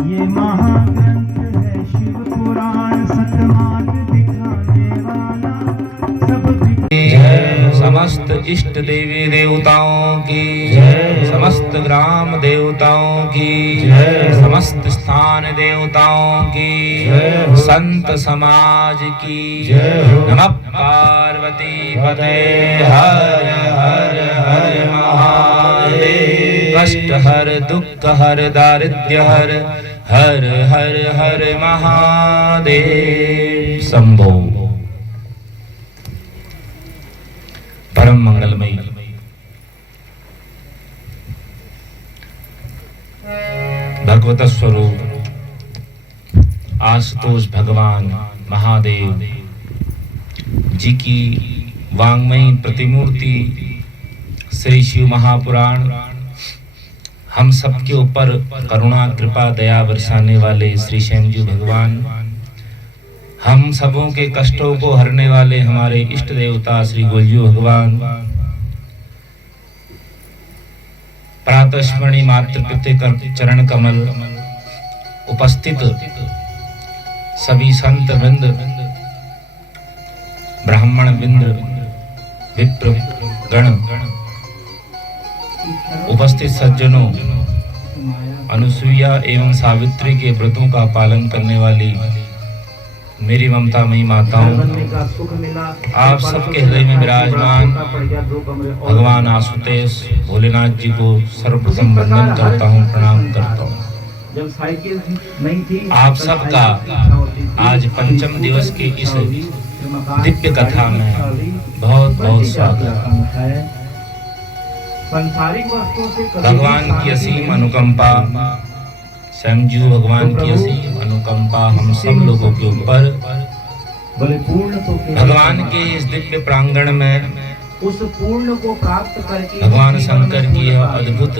ये महाग्रंथ है शिव पुराण, सतमार्ग दिखाने वाला सब। जय समस्त इष्ट देवी देवताओं की जय, समस्त ग्राम देवताओं की जय, समस्त स्थान देवताओं की जय, संत समाज की जय। नमः पार्वती पते हर हर हर महादेव। कष्ट हर दुख हर दारिद्र्य हर हर हर हर महादेव। शंभो। परम मंगलमयी भगवत स्वरूप आशुतोष भगवान महादेव जी की वांग्मयी प्रतिमूर्ति श्री शिव महापुराण, हम सबके ऊपर करुणा कृपा दया बरसाने वाले श्री शंभू भगवान, हम सबों के कष्टों को हरने वाले हमारे इष्ट देवता श्री गोलजू भगवान, प्रातस्मरणि मात्र पिते चरण कमल उपस्थित सभी संत वृंद, ब्राह्मण वृंद, विप्र गण, उपस्थित सज्जनों, अनुसुईया एवं सावित्री के व्रतों का पालन करने वाली मेरी ममतामयी माताओं, आप सबके हृदय में विराजमान भगवान आशुतोष भोलेनाथ जी को सर्वप्रथम वंदन करता हूँ, प्रणाम करता हूँ। आप सबका आज पंचम दिवस की इस दिव्य कथा में बहुत बहुत स्वागत है। भगवान की असीम अनुकंपा, शंभू भगवान की असीम अनुकंपा हम सब लोगों के ऊपर, भगवान के इस दिव्य प्रांगण में उस पूर्ण को प्राप्त करके भगवान शंकर की यह अद्भुत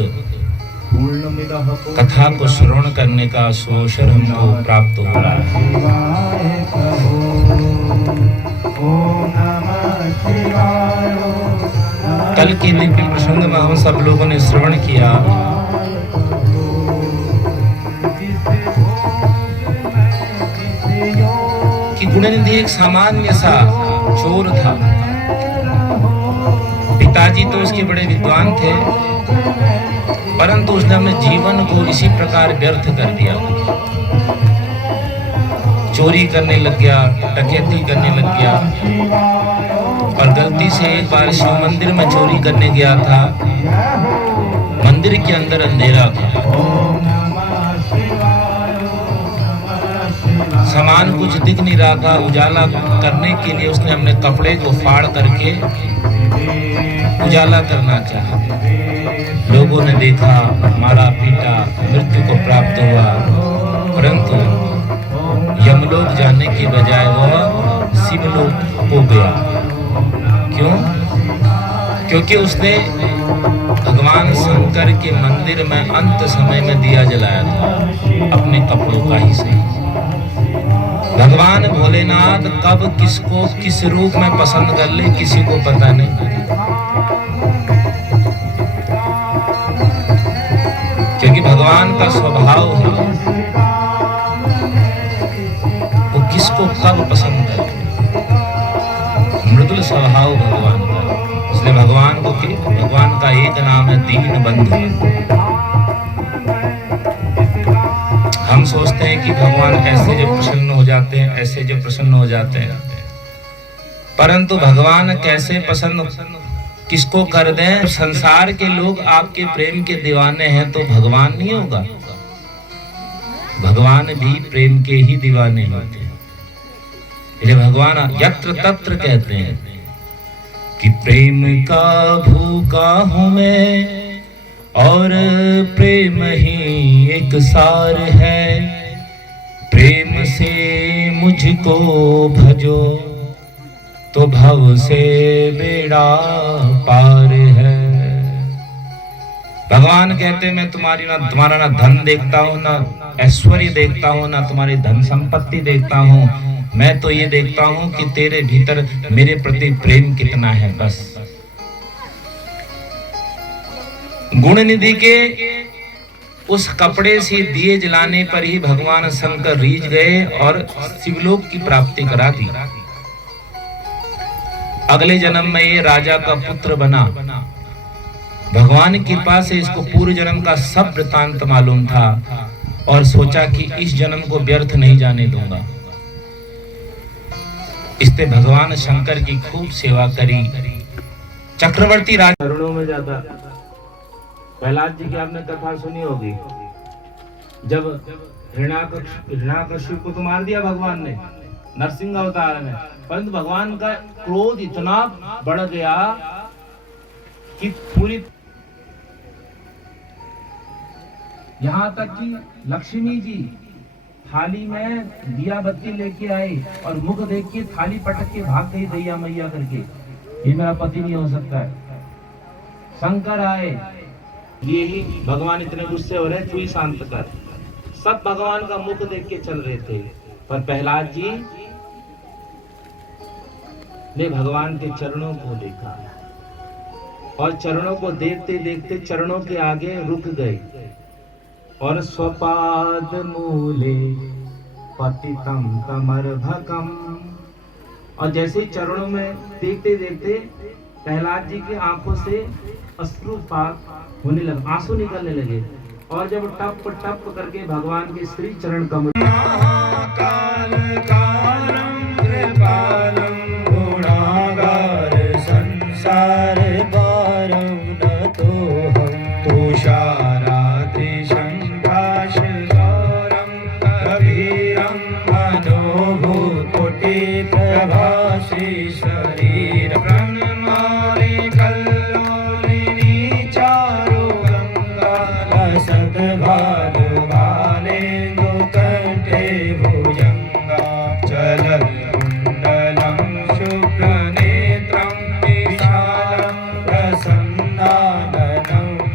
कथा को श्रवण करने का अवसर हमको प्राप्त हो रहा है। कल के दिव्य प्रसंग में हम सब लोगों ने श्रवण किया कि गुणनिधि एक सामान्य सा चोर था। पिताजी तो उसके बड़े विद्वान थे, परंतु उसने अपने जीवन को इसी प्रकार व्यर्थ कर दिया। चोरी करने लग गया, डकैती करने लग गया, और गलती से एक बार शिव मंदिर में चोरी करने गया था। मंदिर के अंदर अंधेरा था, सामान कुछ दिख नहीं रहा था। उजाला करने के लिए उसने अपने कपड़े को फाड़ करके उजाला करना चाहा। लोगों ने देखा, मारा पीटा, मृत्यु को प्राप्त हुआ, परंतु यमलोक जाने के बजाय वह शिवलोक को गया। क्यों? क्योंकि उसने भगवान शंकर के मंदिर में अंत समय में दिया जलाया था, अपने कपड़ों का ही सही। भगवान भोलेनाथ कब किसको किस रूप में पसंद कर ले किसी को पता नहीं, क्योंकि भगवान का स्वभाव है वो किसको कब पसंद करे, मृदुल स्वभाव भगवान का। इसलिए भगवान का एक नाम है दीन बंधु। हम सोचते हैं कि भगवान ऐसे जो प्रसन्न हो जाते हैं, ऐसे जो प्रसन्न हो जाते हैं, परंतु भगवान कैसे प्रसन्न किसको कर दें। संसार के लोग आपके प्रेम के दीवाने हैं तो भगवान नहीं होगा? भगवान भी प्रेम के ही दीवाने होते हैं। इसलिए भगवान यत्र तत्र कहते हैं कि प्रेम का भूखा हूं मैं और प्रेम ही एक सार है, प्रेम से मुझको भजो तो भव से बेड़ा पार है। भगवान कहते मैं तुम्हारा ना धन देखता हूँ, ना ऐश्वर्य देखता हूँ, ना तुम्हारी धन संपत्ति देखता हूँ, मैं तो ये देखता हूँ कि तेरे भीतर मेरे प्रति प्रेम कितना है। बस गुण निधि के उस कपड़े से दिए जलाने पर ही भगवान शंकर रीझ गए और शिवलोक की प्राप्ति करा दी। अगले जन्म में ये राजा का पुत्र बना। भगवान की कृपा से इसको पूर्व जन्म का सब वृतांत मालूम था और सोचा कि इस जन्म को व्यर्थ नहीं जाने दूंगा। इसने भगवान शंकर की खूब सेवा करी। चक्रवर्ती राजा चरणों में जाता। प्रहलाद जी की आपने कथा सुनी होगी, जब हिरण्याकश्यप को तो मार दिया भगवान ने नरसिंह अवतार में, परंतु भगवान का क्रोध इतना बढ़ गया कि पूरी यहाँ तक कि लक्ष्मी जी थाली में दिया बत्ती लेके आए और मुख देख के थाली पटक के भाग गई दैया मैया करके, ये मेरा पति नहीं हो सकता है। शंकर आए, ये ही भगवान इतने गुस्से हो रहे, तू ही शांत कर। सब भगवान का मुख देख के चल रहे थे, पर प्रहलाद जी ने भगवान के चरणों को देखा और चरणों को देखते देखते चरणों के आगे रुक गए और स्वपाद मूले पतितम तमर्भकम, और जैसे चरणों में देखते देखते प्रहलाद जी की आंखों से अश्रुपात होने लगा, आंसू निकलने लगे। और जब टप टप करके भगवान के श्री चरण कमल महाकाल कारम कृपालम गुणागार संसार पारम नतो हम तुषाराति शंकाशगौरम कबीरम मनोभूत कोटि प्रभासी शरीर प्रणमामि कल्लोलिनी चारु गंगा सद्भाग बालेन्दु कंठे भुजंगा चलल कुंडलं शुभ्रनेत्रं विशालं प्रसन्नाननं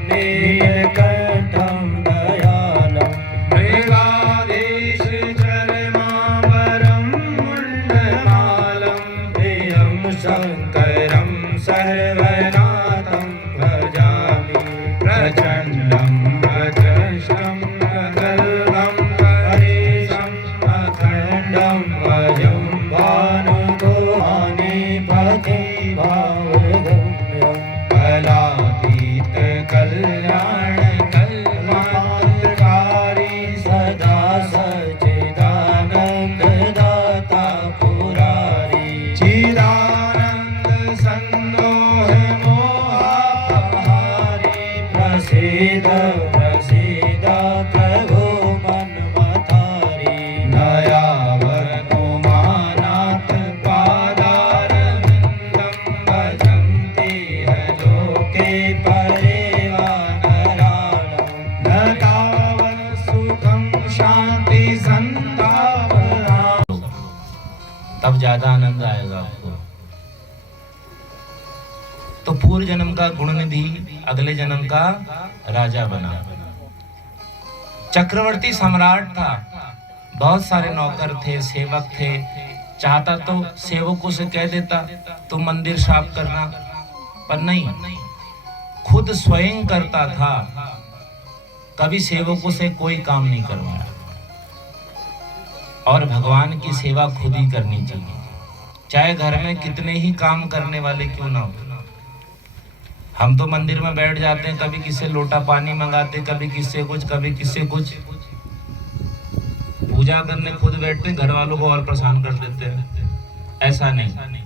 नीलकण्ठं दयालं मृगाधीश चरमाम्बरं मुण्डमालं प्रियं शङ्करं सर्वनाथं भजामि प्रचण्डं प्रचण्डं कल्पं हरीशं अखण्डं अजं भानुगोहानि पतिभावगम्यं कलातीत कल्याण कल्पनाकारी सदा सच्चिदानन्द दाता पुरारी चिदानन्द सन्दोह मोहापहारी प्रसीद प्रसीद प्रभो मनमतारी दयावतो मानाथ पादारविन्दं भजन्ति लोके परिवानराणं न तावत् सुखं शान्ति संतापना, तब ज्यादा आनंद आएगा आपको। तो पूर्व जन्म का गुण निधि अगले जन्म का राजा बना। चक्रवर्ती सम्राट था, बहुत सारे नौकर थे, सेवक थे। चाहता तो सेवकों से कह देता तुम मंदिर साफ करना, पर नहीं, खुद स्वयं करता था। कभी सेवकों से कोई काम नहीं करवाया और भगवान की सेवा खुद ही करनी चाहिए, चाहे घर में कितने ही काम करने वाले क्यों ना हो। हम तो मंदिर में बैठ जाते हैं, कभी किसी लोटा पानी मंगाते, कभी किससे कुछ, कभी किससे कुछ। पूजा करने खुद बैठते, घर वालों को और परेशान कर देते हैं। ऐसा नहीं,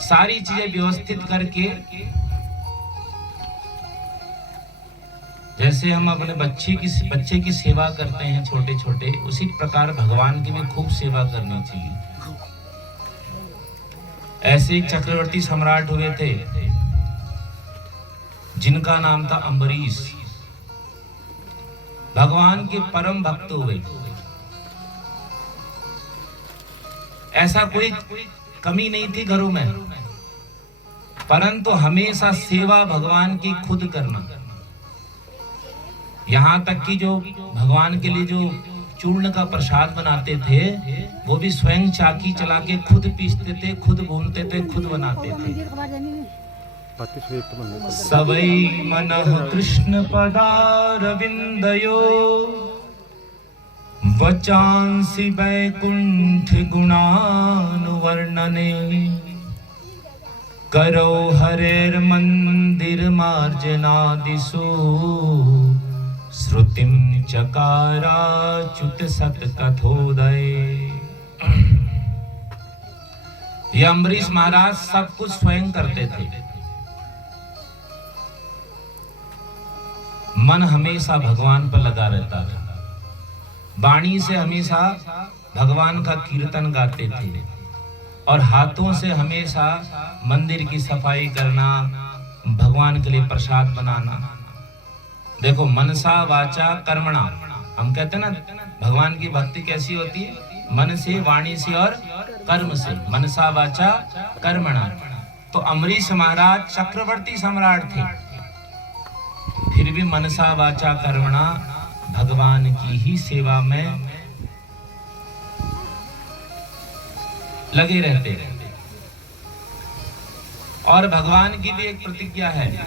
सारी चीजें व्यवस्थित करके, जैसे हम अपने बच्चे की सेवा करते हैं छोटे छोटे, उसी प्रकार भगवान की भी खूब सेवा करनी चाहिए। ऐसे एक चक्रवर्ती सम्राट हुए थे जिनका नाम था अम्बरीश। भगवान के परम भक्त हुए। ऐसा कोई कमी नहीं थी घरों में, परंतु हमेशा सेवा भगवान की खुद करना। यहाँ तक कि जो भगवान के लिए जो चूर्ण का प्रसाद बनाते थे, वो भी स्वयं चाकी चला के खुद पीसते थे, खुद भूनते थे, खुद बनाते थे। सवै मनः कृष्ण पदारविन्दयो वचांसि वैकुंठ गुणानुवर्णने करो हरेर्मन्दिर मार्जनादिषु श्रुतिं चकाराच्युत सत्कथोदय। ये अम्बरीश महाराज सब कुछ स्वयं करते थे। मन हमेशा भगवान पर लगा रहता था। वाणी से हमेशा भगवान का कीर्तन गाते थे और हाथों से हमेशा मंदिर की सफाई करना, भगवान के लिए प्रसाद बनाना। देखो, मनसा वाचा कर्मणा, हम कहते हैं ना भगवान की भक्ति कैसी होती है, मन से, वाणी से और कर्म से। मनसा वाचा कर्मणा। तो अम्बरीश महाराज चक्रवर्ती सम्राट थे, फिर भी मनसा वाचा कर्मणा भगवान की ही सेवा में लगे रहते हैं। और भगवान की भी एक प्रतिज्ञा है,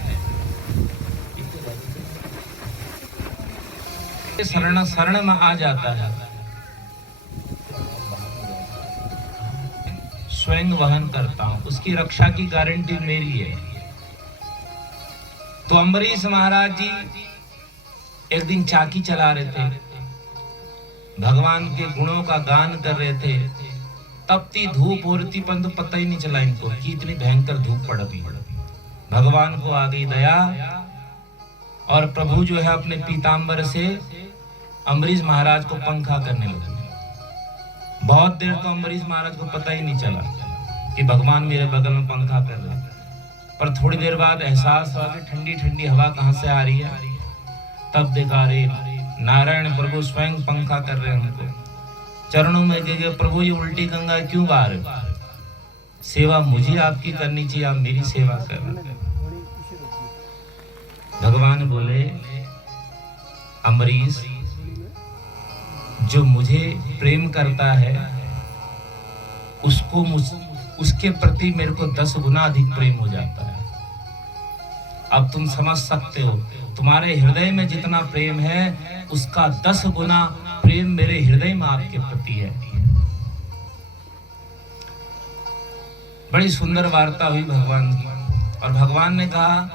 शरण में आ जाता है स्वयं वहन करता हूं, उसकी रक्षा की गारंटी मेरी है। तो अम्बरीश महाराज जी एक दिन चाकी चला रहे थे, भगवान के गुणों का गान कर रहे थे। तपती धूप हो रही थी, परंतु पता ही नहीं चला इनको कि इतनी भयंकर धूप पड़ गई। भगवान को आ गई दया और प्रभु जो है अपने पीतांबर से अम्बरीश महाराज को पंखा करने लगे। बहुत देर तो अम्बरीश महाराज को पता ही नहीं चला कि भगवान मेरे बगल में पंखा कर रहे हैं। पर थोड़ी देर बाद एहसास हुआ कि ठंडी ठंडी हवा कहाँ से आ रही है। तब देखा, रे नारायण प्रभु स्वयं पंखा कर रहे हैं हमको। चरणों में गए, प्रभु ये उल्टी गंगा क्यों गा रहे हो? सेवा मुझे आपकी करनी चाहिए, आप मेरी सेवा कर रहे। भगवान बोले, अम्बरीश, जो मुझे प्रेम करता है उसको उसके प्रति मेरे को 10 गुना अधिक प्रेम हो जाता है। अब तुम समझ सकते हो, तुम्हारे हृदय में जितना प्रेम है उसका 10 गुना प्रेम मेरे हृदय में आपके प्रति है। बड़ी सुंदर वार्ता हुई भगवान की। और भगवान ने कहा,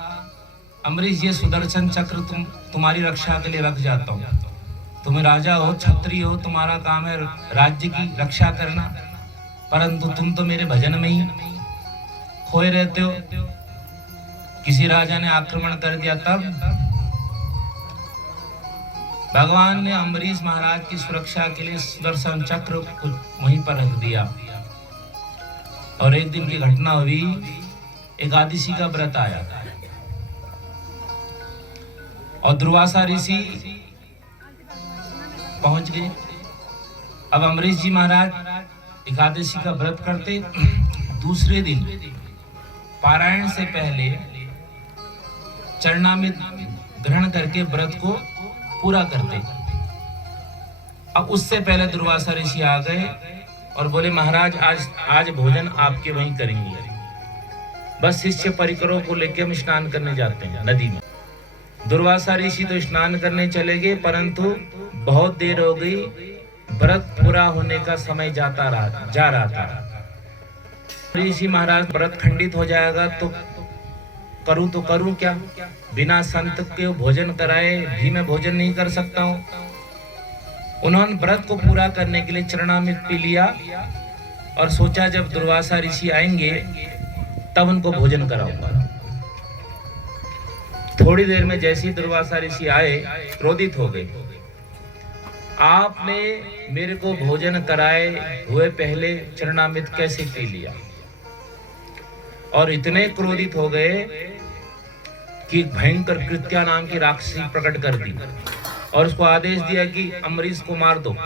अम्बरीश, ये सुदर्शन चक्र तुम्हारी रक्षा के लिए रख जाता हूं। तुम राजा हो, क्षत्रिय हो, तुम्हारा काम है राज्य की रक्षा करना, परंतु तुम तो मेरे भजन में ही खोए रहते हो। किसी राजा ने आक्रमण कर दिया तब भगवान ने अम्बरीश महाराज की सुरक्षा के लिए सुदर्शन चक्र को वहीं पर रख दिया। और एक दिन की घटना हुई, एकादशी का व्रत आया और दुर्वासा ऋषि पहुंच गए। अब अम्बरीश जी महाराज एकादशी का व्रत करते, दूसरे दिन पारायण से पहले चरणामृत ग्रहण करके व्रत को पूरा करते। अब उससे पहले दुर्वासा ऋषि आ गए और बोले, महाराज आज भोजन आपके वहीं करेंगे। बस शिष्य परिकरों को लेकर हम स्नान करने जाते हैं नदी में। दुर्वासा ऋषि तो स्नान करने चले गए, परंतु बहुत देर हो गई, व्रत पूरा होने का समय जा रहा था। ऋषि महाराज, व्रत खंडित हो जाएगा तो करूं क्या? बिना संत के भोजन कराए भी मैं भोजन नहीं कर सकता हूं। उन्होंने व्रत को पूरा करने के लिए चरणामृत पी लिया और सोचा जब दुर्वासा ऋषि आएंगे तब उनको भोजन कराऊंगा। थोड़ी देर में जैसे ही दुर्वासा ऋषि आए, क्रोधित हो गए। आपने मेरे को भोजन कराए हुए पहले चरणामृत कैसे पी लिया? और इतने क्रोधित हो गए कि भयंकर कृत्या नाम की राक्षसी प्रकट कर दी और उसको आदेश दिया कि अम्बरीश को मार दो।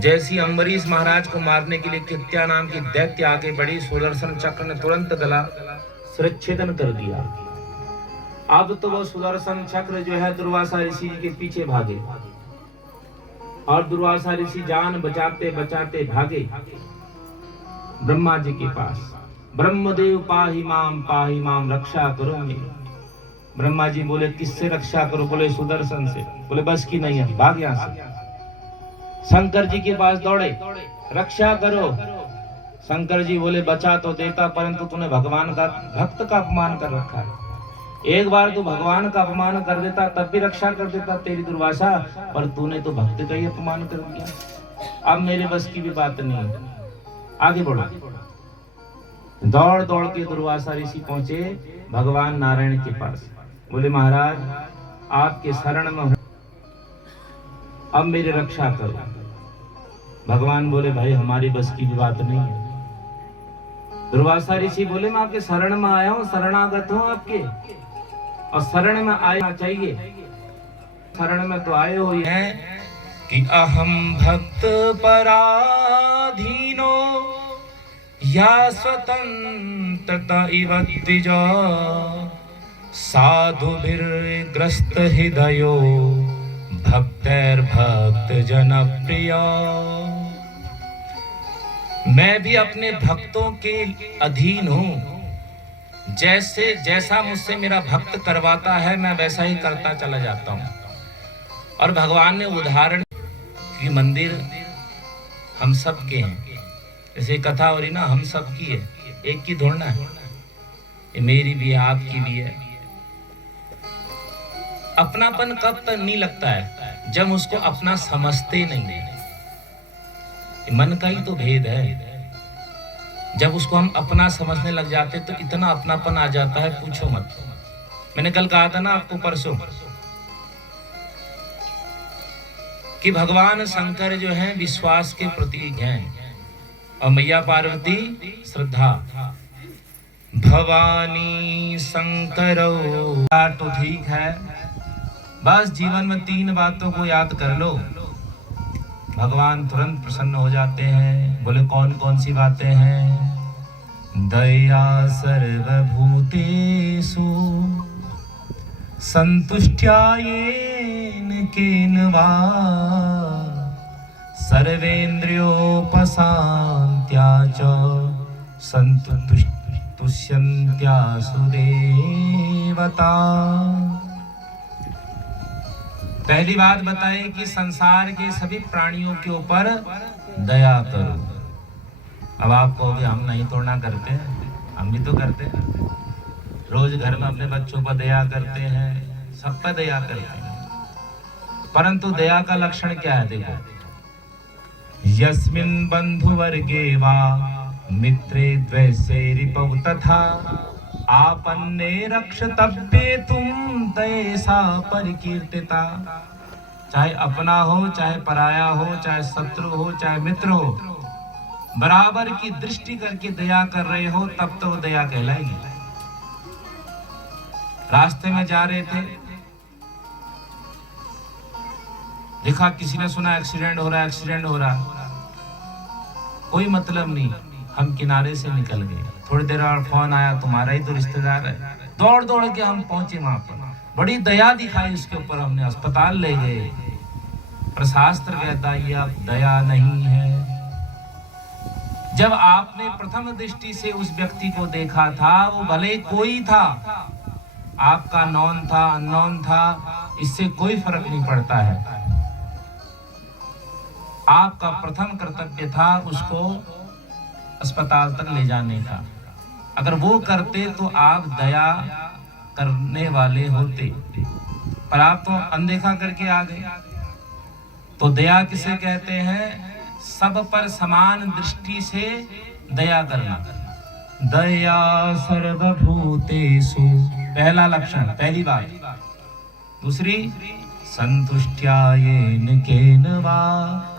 जैसी अम्बरीश महाराज को मारने के लिए कृत्या नाम की दैत्य आगे बढ़ी, सुदर्शन चक्र ने तुरंत गला शिरच्छेदन कर दिया। अब तो वो सुदर्शन चक्र जो है दुर्वासा ऋषि के पीछे भागे और दुर्वासा ऋषि जान बचाते बचाते भागे ब्रह्मा जी के पास। ब्रह्मदेव पाहि माम रक्षा करो मेरी। ब्रह्मा जी बोले किससे रक्षा करो? बोले सुदर्शन से। बोले बस की नहीं है, भाग यहां से। शंकर जी के पास दौड़े, रक्षा करो। शंकर जी बोले बचा तो देता, परंतु तूने भगवान का भक्त का अपमान कर रखा है। एक बार तू भगवान का अपमान कर देता तब भी रक्षा कर देता तेरी दुर्वासा, पर तूने तो भक्त का ही अपमान कर दिया। अब मेरे बस की भी बात नहीं है, आगे बढ़ो। दौड़ दौड़ के दुर्वासा ऋषि पहुंचे भगवान नारायण के पास। बोले महाराज आपके शरण में हूं, अब मेरी रक्षा करो। भगवान बोले भाई हमारी बस की भी बात नहीं है। दुर्वासा ऋषि बोले मैं आपके शरण में आया हूं, शरणागत हूं आपके, और शरण में आना चाहिए। शरण में तो आए हो हैं कि अहम भक्त पराधीनो या स्वतंत्रता इव द्विजा साधुभिर्ग्रस्त हृदयो भक्तैर्भक्त जनप्रिया। मैं भी अपने भक्तों के अधीन हूं। जैसे जैसा मुझसे मेरा भक्त करवाता है मैं वैसा ही करता चला जाता हूं। और भगवान ने उदाहरण कि मंदिर हम सब के हैं, जैसे कथा हो रही ना, हम सब की है, एक की थोड़ा है, ये मेरी भी है, आपकी भी है। अपनापन कब तक नहीं लगता है? जब उसको अपना समझते नहीं है। मन का ही तो भेद है। जब उसको हम अपना समझने लग जाते तो इतना अपनापन आ जाता है पूछो मत। मैंने कल कहा था ना आपको, परसों, कि भगवान शंकर जो हैं विश्वास के प्रतीक हैं और मैया पार्वती श्रद्धा। भवानी शंकरो तो ठीक है, बस जीवन में 3 बातों को याद कर लो, भगवान तुरंत प्रसन्न हो जाते हैं। बोले कौन कौन सी बातें हैं? दया सर्वभूतेषु संतुष्ट्यायेन केन वा सर्वेन्द्रियोपशान्त्या च संतुष्टुष्यन्त्या सुदेवता। पहली बात बताई कि संसार के सभी प्राणियों के ऊपर दया करो। अब आप कहोगे हम नहीं तोड़ना करते हैं, हम भी तो करते हैं। रोज घर में अपने बच्चों पर दया करते हैं, सब पर दया करते हैं, परंतु दया का लक्षण क्या है? देखो, यस्मिन् बंधुवर्गे वा मित्रे द्वैषे रिपौ तथा आपन्ने रक्षतव्ये तुम तैसा परिकीर्तिता। चाहे अपना हो, चाहे पराया हो, चाहे शत्रु हो, चाहे मित्र हो, बराबर की दृष्टि करके दया कर रहे हो तब तो वो दया कहलाएगी। रास्ते में जा रहे थे, देखा किसी ने सुना एक्सीडेंट हो रहा है, एक्सीडेंट हो रहा है, कोई मतलब नहीं, हम किनारे से निकल गए। थोड़ी देर और फोन आया, तुम्हारा ही तो रिश्तेदार है। दौड़ दौड़ के हम पहुंचे वहां पर, बड़ी दया दिखाई उसके ऊपर, हमने अस्पताल ले गए। प्रशास्त्र कहता है ये अब दया नहीं है। जब आपने प्रथम दृष्टि से उस व्यक्ति को देखा था, वो भले कोई था, आपका नॉन था, अननोन था, इससे कोई फर्क नहीं पड़ता है। आपका प्रथम कर्तव्य था उसको अस्पताल तक ले जाने का। अगर वो करते तो आप दया करने वाले होते, पर आप तो अनदेखा करके आ गए। तो दया किसे कहते हैं? सब पर समान दृष्टि से दया करना। दया सर्वभूतेषु, पहला लक्षण, पहली बात। दूसरी, संतुष्ट्यायेन केन वा,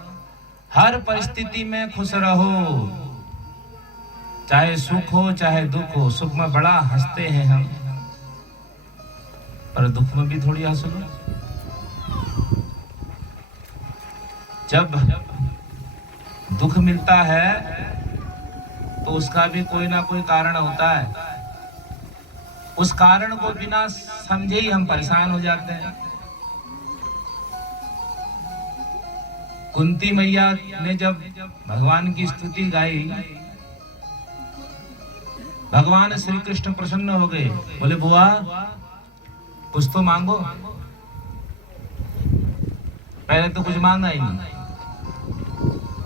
हर परिस्थिति में खुश रहो, चाहे सुख हो चाहे दुख हो। सुख में बड़ा हंसते हैं हम, पर दुख में भी थोड़ी हंस लो। जब दुख मिलता है तो उसका भी कोई ना कोई कारण होता है, उस कारण को बिना समझे ही हम परेशान हो जाते हैं। कुंती मैया ने जब भगवान की स्तुति गाई भगवान श्री कृष्ण प्रसन्न हो गए, बोले बुआ कुछ तो मांगो। पहले तो कुछ मांगा ही नहीं।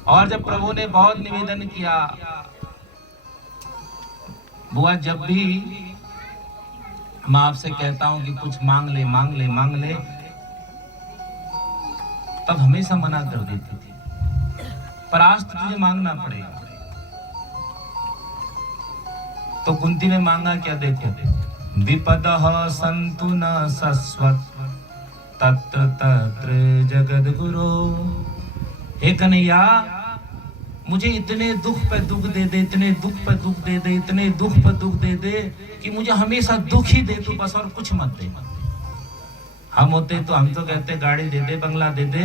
और जब प्रभु ने बहुत निवेदन किया, बुआ जब भी मैं आपसे कहता हूं कि कुछ मांग ले मांग ले मांग ले, तब हमेशा मना कर देती थी, पर आज तो तुझे मांगना पड़ेगा। तो कुंती ने मांगा क्या, देखो, विपदः सन्तु न सस्वत् तत्र तत्र जगद्गुरो। हे कन्हैया, मुझे इतने दुख पे दुख दे दे, इतने दुख पे दुख दे दे, इतने दुख पे दुख दे दे कि मुझे हमेशा दुख ही दे तू, बस और कुछ मत दे। हम होते तो हम तो कहते गाड़ी दे दे, बंगला दे दे,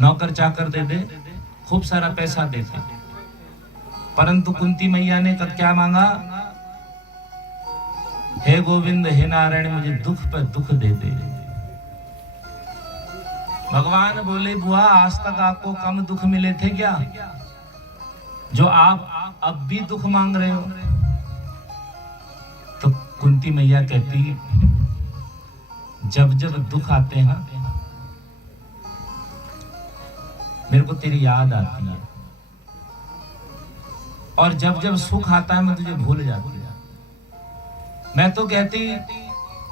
नौकर चाकर दे दे, खूब सारा पैसा देते। परंतु कुंती मैया ने कब क्या मांगा, हे गोविंद हे नारायण मुझे दुख पर दुख दे दे। भगवान बोले बुआ आज तक आपको कम दुख मिले थे क्या, जो आप अब भी दुख मांग रहे हो। तो कुंती मैया कहती जब जब दुख आते हैं ना, मेरे को तेरी याद आती है, और जब जब सुख आता है मैं तुझे भूल जाती हूँ। मैं तो कहती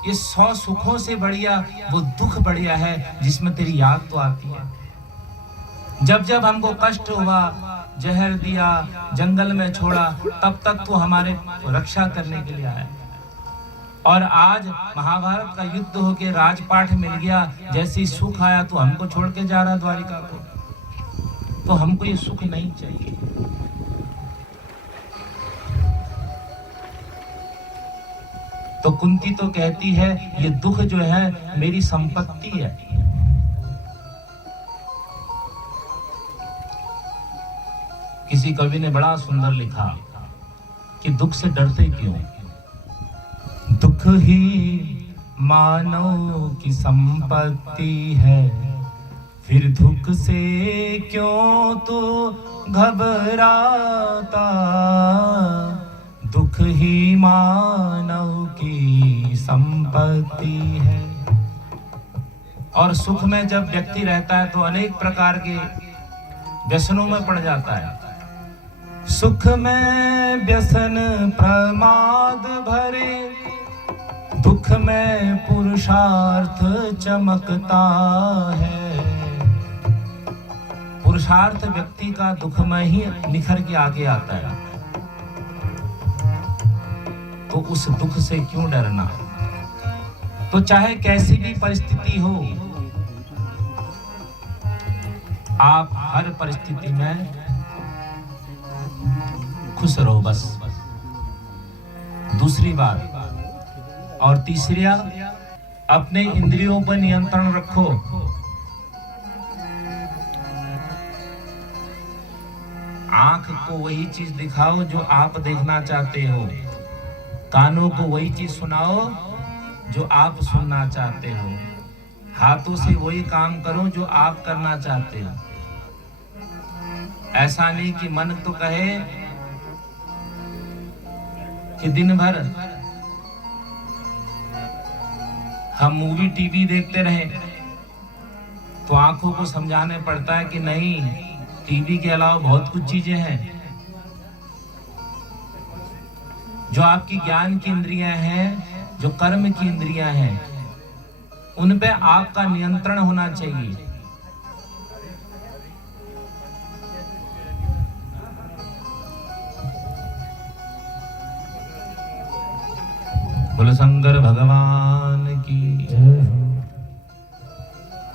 ये 100 सुखों से बढ़िया वो दुख बढ़िया है जिसमें तेरी याद तो आती है। जब जब हमको कष्ट हुआ, जहर दिया, जंगल में छोड़ा, तब तक तू हमारे रक्षा करने के लिए आया। और आज महाभारत का युद्ध होके राजपाट मिल गया, जैसे ही सुख आया तो हमको छोड़ के जा रहा द्वारिका को। तो हमको ये सुख नहीं चाहिए। तो कुंती तो कहती है ये दुख जो है मेरी संपत्ति है। किसी कवि ने बड़ा सुंदर लिखा कि दुख से डरते क्यों, दुख ही मानव की संपत्ति है, फिर दुख से क्यों तो घबराता, दुख ही मानव की संपत्ति है। और सुख में जब व्यक्ति रहता है तो अनेक प्रकार के व्यसनों में पड़ जाता है। सुख में व्यसन प्रमाद भरे, दुख में पुरुषार्थ चमकता है। पुरुषार्थ व्यक्ति का दुख में ही निखर के आगे आता है। तो उस दुख से क्यों डरना। तो चाहे कैसी भी परिस्थिति हो, आप हर परिस्थिति में खुश रहो बस। दूसरी बात और तीसरी, अपने इंद्रियों पर नियंत्रण रखो। आंख को वही चीज दिखाओ जो आप देखना चाहते हो, कानों को वही चीज सुनाओ जो आप सुनना चाहते हो, हाथों से वही काम करो जो आप करना चाहते हो। ऐसा नहीं कि मन तो कहे कि दिन भर हम मूवी टीवी देखते रहे, तो आंखों को समझाने पड़ता है कि नहीं, टीवी के अलावा बहुत कुछ चीजें हैं। जो आपकी ज्ञान की इंद्रियां हैं, जो कर्म की इंद्रियां हैं, उन पे आपका नियंत्रण होना चाहिए। बोलो शंकर भगवान की।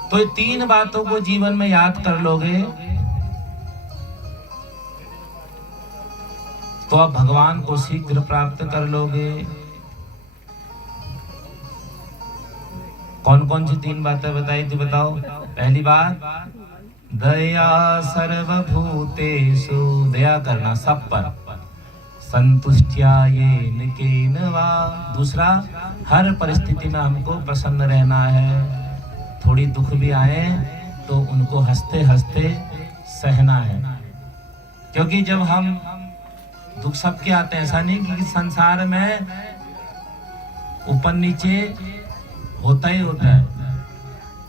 तो ये 3 बातों को जीवन में याद कर लोगे तो आप भगवान को शीघ्र प्राप्त कर लोगे। कौन कौन सी 3 बातें बताई थी, बताओ। पहली बात, दया सर्वभूतेषु, दया करना सब पर, संतुष्टिया येन केन वा। दूसरा, हर परिस्थिति में हमको प्रसन्न रहना है। थोड़ी दुख भी आए तो उनको हंसते हंसते सहना है, क्योंकि जब हम दुख सबके आते हैं, ऐसा नहीं कि संसार में ऊपर नीचे होता ही होता है,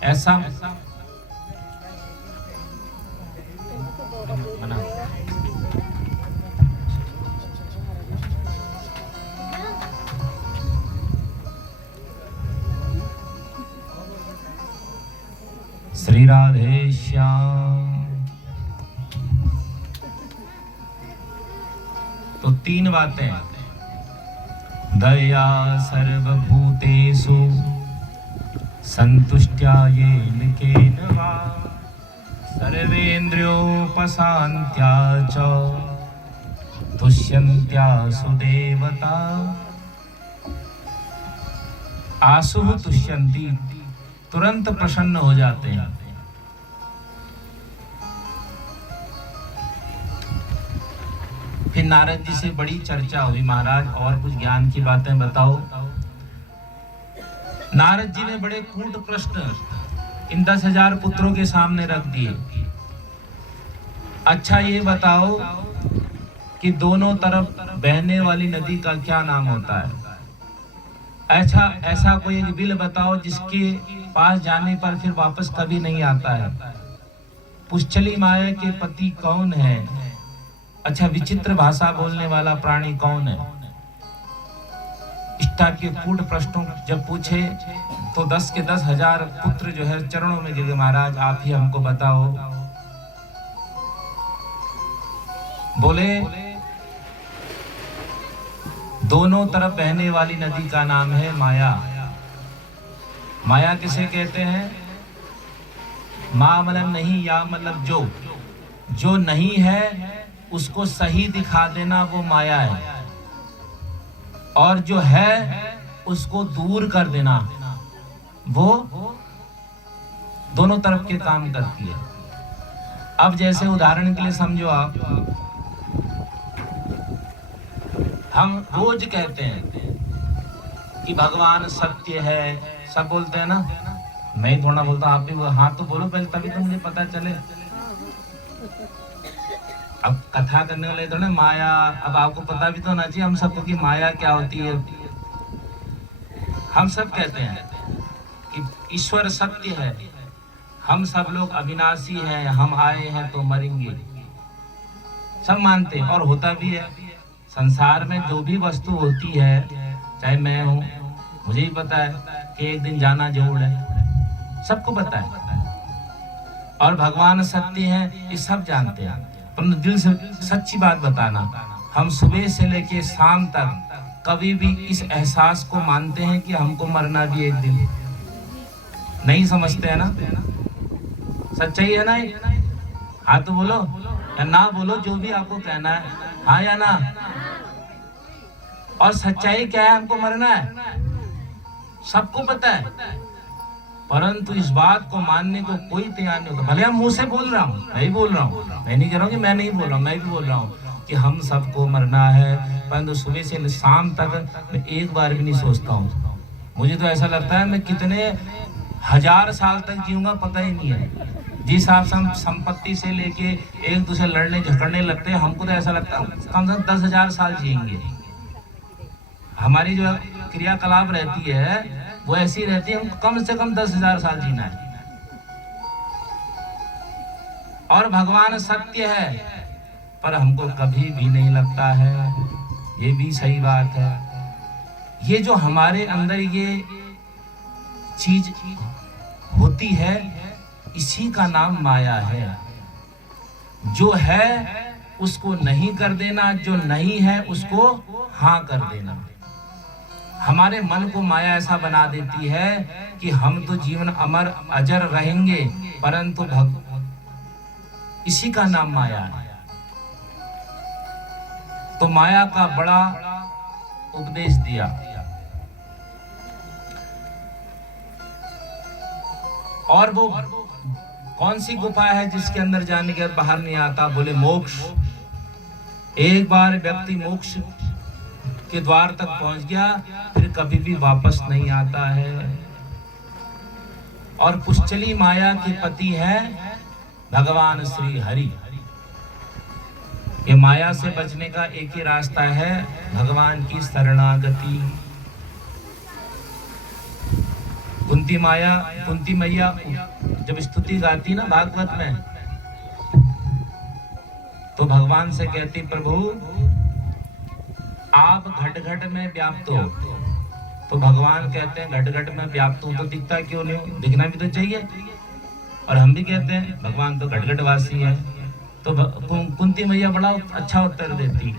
ऐसा मना। श्री राधे श्याम। तो तीन बातें, दया सर्वभूतेषु संतुष्ट्या येन केन वा सर्वेन्द्रियोपशान्त्या च तुष्यन्त्या सुदेवता। आसुः तुष्यन्ति, तुरंत प्रसन्न हो जाते हैं। फिर नारद जी से बड़ी चर्चा हुई, महाराज और कुछ ज्ञान की बातें बताओ। नारद जी ने बड़े कूट प्रश्न इन 10,000 पुत्रों के सामने रख दिए। अच्छा ये बताओ कि दोनों तरफ बहने वाली नदी का क्या नाम होता है? ऐसा कोई एक बिल बताओ जिसके पास जाने पर फिर वापस कभी नहीं आता है। पुष्चली माया के पति कौन है? अच्छा, विचित्र भाषा बोलने वाला प्राणी कौन है? इस टाइप के कूट प्रश्नों जब पूछे तो 10 के 10,000 पुत्र जो है चरणों में गिर गए, महाराज आप ही हमको बताओ। बोले दोनों तरफ बहने वाली नदी का नाम है माया। माया किसे कहते हैं? माँ मतलब नहीं, या मतलब जो नहीं है उसको सही दिखा देना वो माया है, और जो है उसको दूर कर देना वो दोनों तरफ के काम करती है। अब जैसे उदाहरण के लिए समझो आप, हम रोज कहते हैं कि भगवान सत्य है, सब बोलते हैं ना। मैं ही थोड़ा बोलता हूँ, आप भी हाँ तो बोलो पहले, तभी तो मुझे पता चले। अब कथा करने वाले तो ना माया, अब आपको पता भी तो होना चाहिए हम सबको कि माया क्या होती है। हम सब कहते हैं कि ईश्वर सत्य है, हम सब लोग अविनाशी हैं, हम आए हैं तो मरेंगे, सब मानते हैं और होता भी है। संसार में जो भी वस्तु होती है, चाहे मैं हूँ, मुझे ही पता है कि एक दिन जाना जरूर है, सबको पता है। और भगवान सत्य है ये सब जानते हैं, परंतु दिल से सच्ची बात बताना, हम सुबह से लेके शाम तक कभी भी इस एहसास को मानते हैं कि हमको मरना भी एक दिन? नहीं समझते है ना? सच्चाई है ना? हाँ तो बोलो या ना बोलो, जो भी आपको कहना है, हाँ या ना। और सच्चाई क्या है? हमको मरना है, सबको पता है, परंतु इस बात को मानने को कोई तैयार नहीं होता। भले हम मुंह से बोल रहा हूँ, मैं ही बोल रहा हूँ, मैं नहीं कह रहा हूँ कि मैं नहीं बोल रहा हूँ, मैं भी बोल रहा हूँ कि हम सबको मरना है, परंतु सुबह से शाम तक मैं एक बार भी नहीं सोचता हूँ। मुझे तो ऐसा लगता है मैं कितने 1000 साल तक जीऊंगा पता ही नहीं है। जिस हिसाब से हम संपत्ति से लेके एक दूसरे लड़ने झगड़ने लगते हैं, हमको तो ऐसा लगता है कम से कम 10,000 साल जिएंगे। हमारी जो क्रियाकलाप रहती है वो ऐसी रहती है, हमको कम से कम 10,000 साल जीना है। और भगवान सत्य है, पर हमको कभी भी नहीं लगता है, ये भी सही बात है। ये जो हमारे अंदर ये चीज होती है, इसी का नाम माया है। जो है उसको नहीं कर देना, जो नहीं है उसको हाँ कर देना। हमारे मन को माया ऐसा बना देती है कि हम तो जीवन अमर अजर रहेंगे, परंतु इसी का नाम माया है। तो माया का बड़ा उपदेश दिया। और वो कौन सी गुफा है जिसके अंदर जाने के बाद बाहर नहीं आता? बोले मोक्ष। एक बार व्यक्ति मोक्ष के द्वार तक पहुंच गया, फिर कभी भी वापस नहीं आता है। और पुष्चली माया के पति है भगवान श्री हरि। ये माया से बचने का एक ही रास्ता है, भगवान की शरणागति। कुंती मैया जब स्तुति गाती ना भागवत में, तो भगवान से कहती, प्रभु आप घट घट में व्याप्त हो। तो भगवान कहते हैं, घट घट में व्याप्त हूं तो दिखता क्यों नहीं हो, दिखना भी तो चाहिए। और हम भी कहते हैं भगवान तो घट घट वासी है। तो कुंती मैया बड़ा अच्छा उत्तर देती,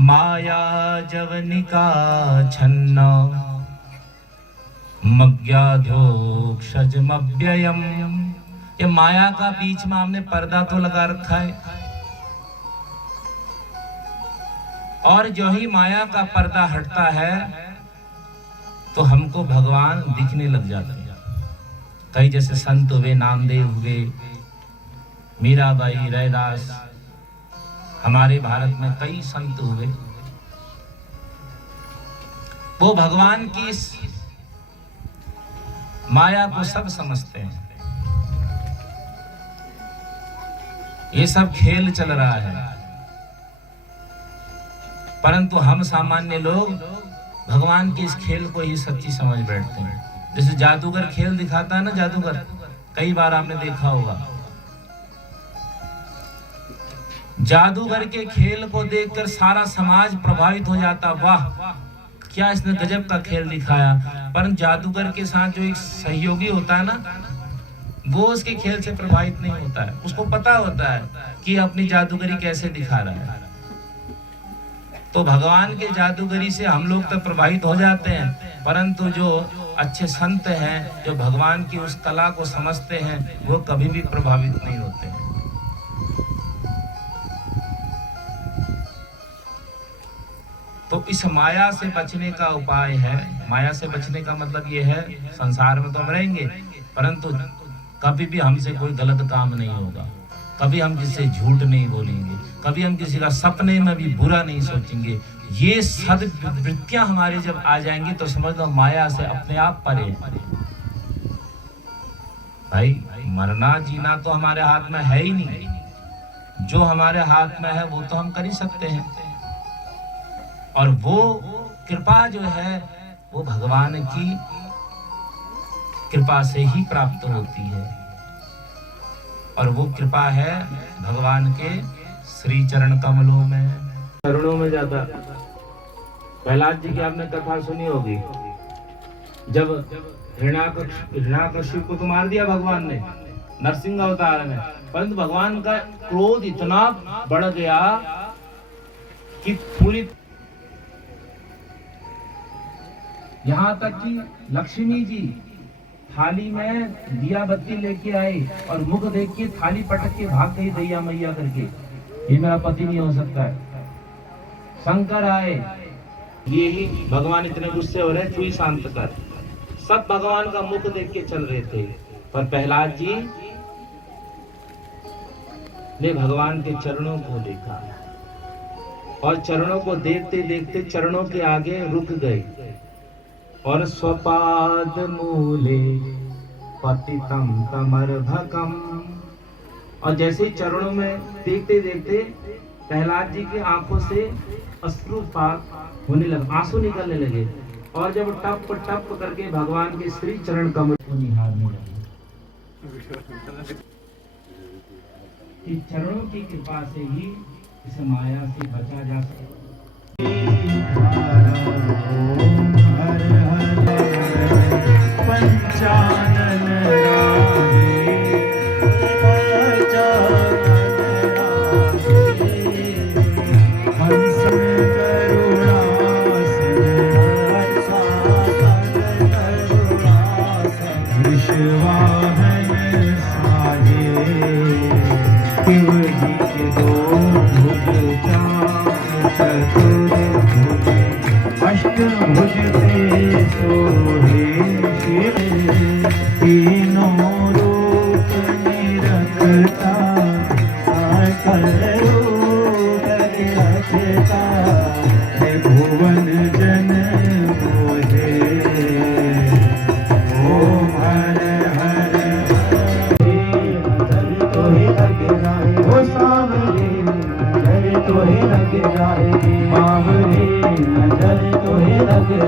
माया जवनिका छन्ना मज्ञाधोक्षजमव्ययम्। ये माया का बीच में हमने पर्दा तो लगा रखा है, और जो ही माया का पर्दा हटता है तो हमको भगवान दिखने लग जाते हैं। कई जैसे संत हुए, नामदेव हुए, मीराबाई, रैदास, हमारे भारत में कई संत हुए। वो भगवान की माया को सब समझते हैं। ये सब खेल चल रहा है, परंतु हम सामान्य लोग भगवान के इस खेल को ही सच्ची समझ बैठते हैं। जैसे जादूगर खेल दिखाता है ना, जादूगर, कई बार आपने देखा होगा। जादूगर के खेल को देखकर सारा समाज प्रभावित हो जाता, वाह क्या इसने गजब का खेल दिखाया। परंतु जादूगर के साथ जो एक सहयोगी होता है ना, वो उसके खेल से प्रभावित नहीं होता है। उसको पता होता है कि अपनी जादूगरी कैसे दिखा रहा है। तो भगवान के जादूगरी से हम लोग तो प्रभावित हो जाते हैं, परंतु जो अच्छे संत हैं, जो भगवान की उस कला को समझते हैं, वो कभी भी प्रभावित नहीं होते हैं। तो इस माया से बचने का उपाय है, माया से बचने का मतलब ये है, संसार में तो हम रहेंगे, परंतु कभी भी हमसे कोई गलत काम नहीं होगा, कभी हम किसी से झूठ नहीं बोलेंगे, कभी हम किसी का सपने में भी बुरा नहीं सोचेंगे। ये सद्वृत्तियां हमारे जब आ जाएंगी तो समझ लो माया से अपने आप परे। भाई मरना जीना तो हमारे हाथ में है ही नहीं, जो हमारे हाथ में है वो तो हम कर ही सकते हैं, और वो कृपा जो है वो भगवान की कृपा से ही प्राप्त होती है, और वो कृपा है भगवान के श्री चरण कमलों में, चरणों में ज्यादा। प्रहलाद जी की आपने कथा सुनी होगी, जब हिरण्याकश्यप को तो मार दिया भगवान ने नरसिंह अवतार में, परंतु भगवान का क्रोध इतना बढ़ गया कि पूरी, यहाँ तक कि लक्ष्मी जी थाली में दिया बत्ती लेके आए और मुख देख के थाली पटक के भाग गई दैया मैया करके, ये मेरा पति नहीं हो सकता है। शंकर आए, ये ही भगवान इतने गुस्से हो रहे, तू ही शांत कर। सब भगवान का मुख देख के चल रहे थे, पर प्रहलाद जी ने भगवान के चरणों को देखा, और चरणों को देखते देखते चरणों के आगे रुक गए, और स्वपाद मूले पतितम तमर्भकम, और जैसे ही चरणों में देखते देखते प्रहलाद जी की आंखों से अश्रुपात होने लगा, आंसू निकलने लगे, और जब टप टप करके भगवान के श्री चरण कमल को निहारने लगे। इस चरणों की कृपा से ही इस माया से बचा जा सकता है। पंचानन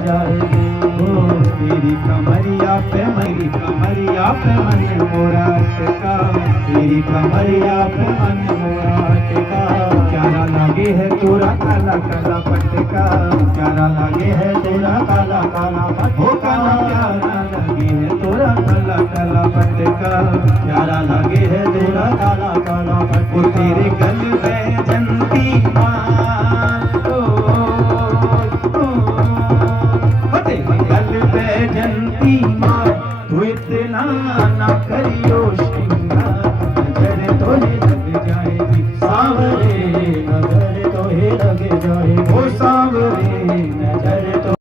जाएगी। ओ तेरी कमरिया पे मन मोरा टिका, तेरी कमरिया पे मन मोरा टिका। प्यारा लगे है तोरा काला काला पटका, प्यारा लगे है तोरा काला काला पटका, प्यारा लगे है तोरा काला काला पटका, प्यारा लगे है तोरा काला काला पटका। ओ तेरे गल में जंती माँ, तेरे गल में जंती माँ, तू इतना ना करियो